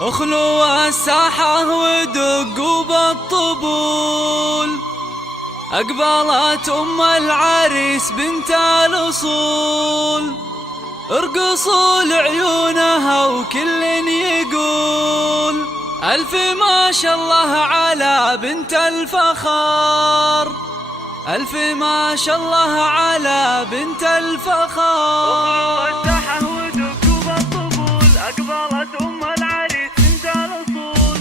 اخلوا الساحة ودقوا بالطبول، أقبلت أم العريس بنت الأصول. ارقصوا لعيونها وكل يقول ألف ما شاء الله على بنت الفخار، ألف ما شاء الله على بنت الفخار. الساحة ودقوا بالطبول، أقبلت أم العريس بنت الأصول.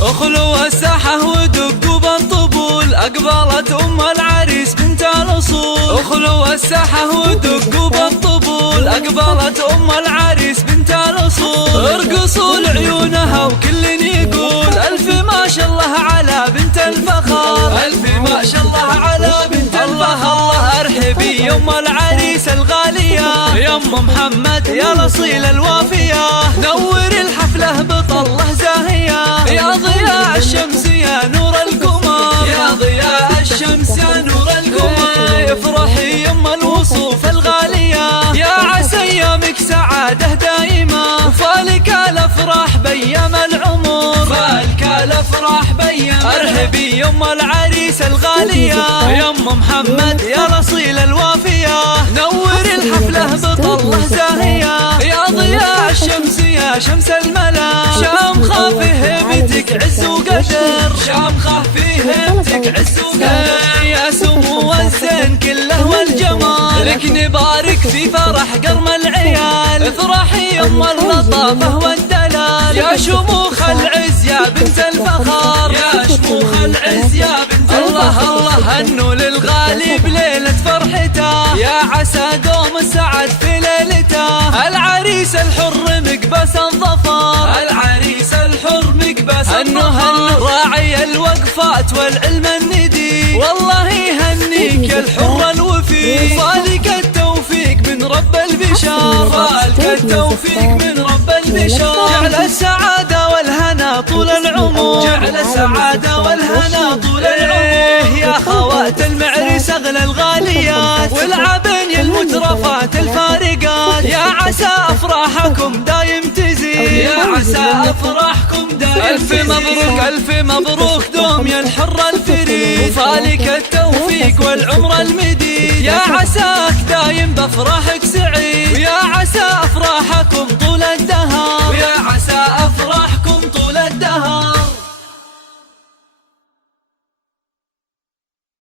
اخلوا الساحة ودقوا بالطبول، أقبلت أم العريس بنت الأصول. اخلوا الساحة ودقوا بالطبول، أقبلت أم العريس بنت الأصول. ارقصوا لعيونها وكل يقول ألف ما شاء الله على بنت الفخار، ألف ما شاء الله على بنت الفخار. الله ارحبي يا أم العريس الغالية، يا أم محمد يا الأصيلة الوافية. نور الحفلة بطلة زاهية، يا ضياء الشمس يا نور القمر، يا ضياء الشمس يا نور القمر. افرحي يا أم الوصوف الغالية، يا عسى ايامك سعادة دائمة. فالك الافراح بيام العمر، فالك الافراح بيام. ارحبي يا أم العريس الغالية، يا أم محمد يا الأصيلة الوافية. نور الحفلة بطلة زاهية، يا ضياء الشمس يا شمس الملا. شامخة في هيبتك عز وقدر، شامخة في هيبتك عز وقدر. يا سمو الزين كله والجمال، لك نبارك في فرح قرم العيال. افرحي يا أم اللطافة والدلال، يا شموخ العز يا بنت الفخار، يا شموخ العز يا بنت الفخار. الله هنوا للغالي بليلة فرحته، يا عسى دوم السعد في ليلته. العريس الحر مقبس الظفر، العريس الحر مقبس الظفر. راعي الوقفات والعلم الندي، والله يهنيك يا الحر الوفي. فالك التوفيق من رب البشار، فالك التوفيق من رب البشار. جعل السعادة والهنا طول العمر، جعل السعادة والهنا طول العمر. يا خوات المعرس اغلى الغاليات، والعبن المترفات الفارقات. يا عسى افراحكم دايم تزيد، يا عسى افراحكم دايم. الف مبروك الف مبروك دوم يا الحر الفريد، فالك التوفيق والعمر المديد. يا عساك دايم بافراحك سعيد، ويا عسى افراحكم طول الدهر، ويا